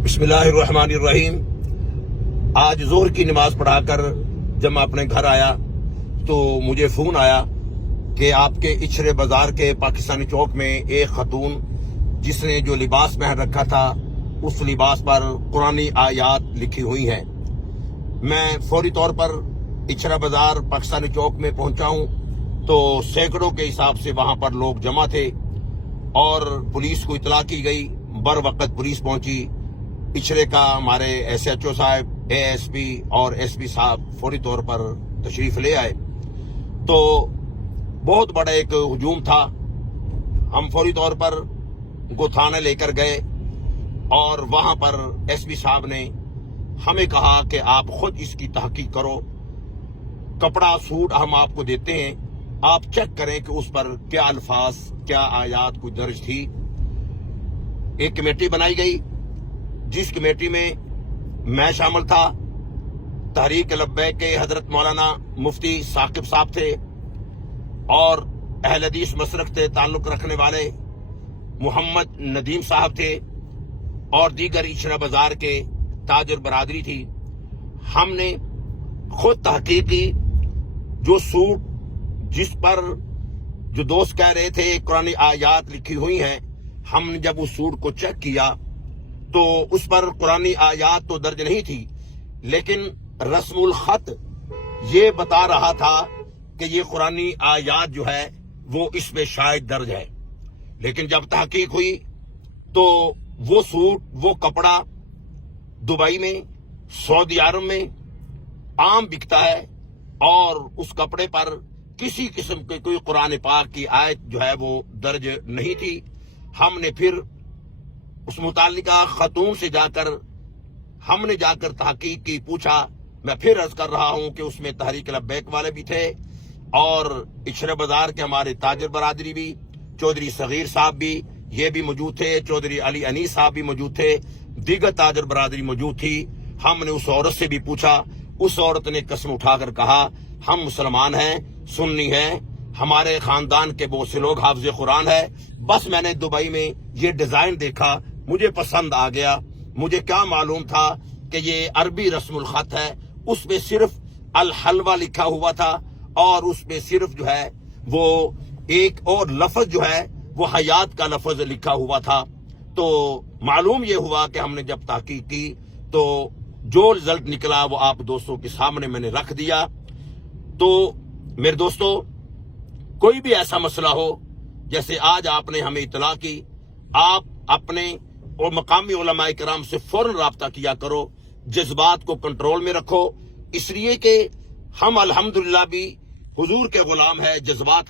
बिस्मिल्लाहिर्रहमानिर्रहीम। आज जोहर की नमाज पढ़ाकर जब मैं अपने घर आया तो मुझे फोन आया कि आपके इचरे बाजार के पाकिस्तानी चौक में एक खतून जिसने जो लिबास पहन रखा था उस लिबास पर कुरानी आयात लिखी हुई हैं। मैं फौरी तौर पर इचरा बाजार पाकिस्तानी चौक में पहुंचा हूं तो सैकड़ों के हिसाब से वहां पर लोग जमा थे और पुलिस को इतला की गई। बर वक्त पुलिस पहुंची। इचरे का हमारे SHO साहब, ASP और SP साहब फौरी तौर पर तशरीफ ले आए तो बहुत बड़ा एक हुजूम था। हम फौरी तौर पर उनको थाने लेकर गए और वहां पर SP साहब ने हमें कहा कि आप खुद इसकी तहकीक करो, कपड़ा सूट हम आपको देते हैं, आप चेक करें कि उस पर क्या अल्फाज, क्या आयात कुछ दर्ज थी। एक कमेटी बनाई गई जिस कमेटी में मैं शामिल था। तहरीक लब्बैक के हजरत मौलाना मुफ्ती साकिब साहब थे और अहल हदीस मसलक से ताल्लुक रखने वाले मोहम्मद नदीम साहब थे और दीगर इचरा बाजार के ताजर बरादरी थी। हमने खुद तहकीक की। जो सूट जिस पर जो दोस्त कह रहे थे कुरानी आयात लिखी हुई हैं, हमने जब उस सूट को चेक किया तो उस पर कुरानी आयात तो दर्ज नहीं थी, लेकिन रस्मुल खत ये बता रहा था कि ये कुरानी आयात जो है वो इसमें शायद दर्ज है। लेकिन जब तहकीक हुई तो वो सूट, वो कपड़ा दुबई में, सऊदी अरब में आम बिकता है और उस कपड़े पर किसी किस्म की कोई कुरान पाक की आयत जो है वो दर्ज नहीं थी। हमने फिर उस मुतालिका खतून से हमने जाकर तहकीक की, पूछा। मैं फिर अर्ज कर रहा हूं कि उसमें तहरीक लब्बैक वाले भी थे और इचरा बाजार के हमारे ताजर बरादरी भी, चौधरी सगीर साहब भी ये भी मौजूद थे, चौधरी अली अनीस साहब भी मौजूद थे, दीगर ताजर बरादरी मौजूद थी। हमने उस औरत से भी पूछा। उस औरत ने कसम उठाकर कहा, हम मुसलमान हैं, सुन्नी हैं, हमारे खानदान के बहुत से लोग हाफिज कुरान है। बस मैंने दुबई में ये डिजाइन देखा, मुझे पसंद आ गया। मुझे क्या मालूम था कि ये अरबी रस्मुल खत है। उसमें सिर्फ अल हलवा लिखा हुआ था और उसमें सिर्फ जो है वो एक और लफ्ज जो है वो हयात का लफ्ज लिखा हुआ था। तो मालूम ये हुआ कि हमने जब तहकीक की तो जो रिजल्ट निकला वो आप दोस्तों के सामने मैंने रख दिया। तो मेरे दोस्तों, कोई भी ऐसा मसला हो जैसे आज आपने हमें इतला की, आप अपने और मकामी उलमाए किराम से फौरन राब्ता किया करो। जज्बात को कंट्रोल में रखो, इसलिए कि हम अल्हम्दुलिल्लाह भी हुजूर के गुलाम है। जज्बात